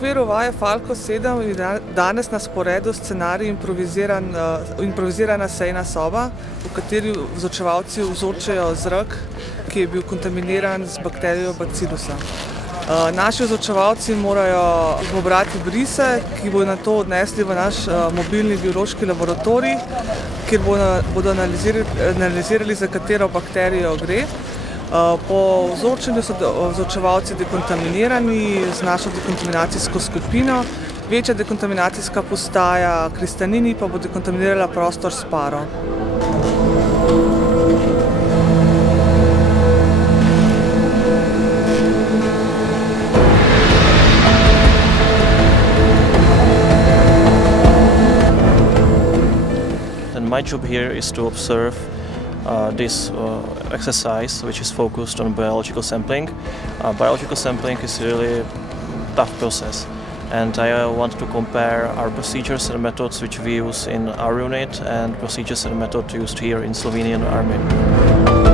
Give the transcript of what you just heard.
okviru vaje FALCO VII je danes na sporedu scenarij improvizirana sejna soba, v kateri vzorčevalci vzorčajo zrak, ki je bil kontaminiran z bakterijo bacilusa. Naši vzorčevalci morajo pobrati brise, ki bodo nato odnesli v naš mobilni biološki laboratorij, kjer bodo analizirali, za katero bakterijo gre. Po vzorčenju so vzorčevalci dekontaminirani z našo dekontaminacijsko skupino. Večja dekontaminacijska postaja kristalini pa bo dekontaminirala prostor s paro. My job here is to observe this exercise, which is focused on biological sampling. Biological sampling is really a tough process, and I want to compare our procedures and methods which we use in our unit and procedures and methods used here in Slovenian Army.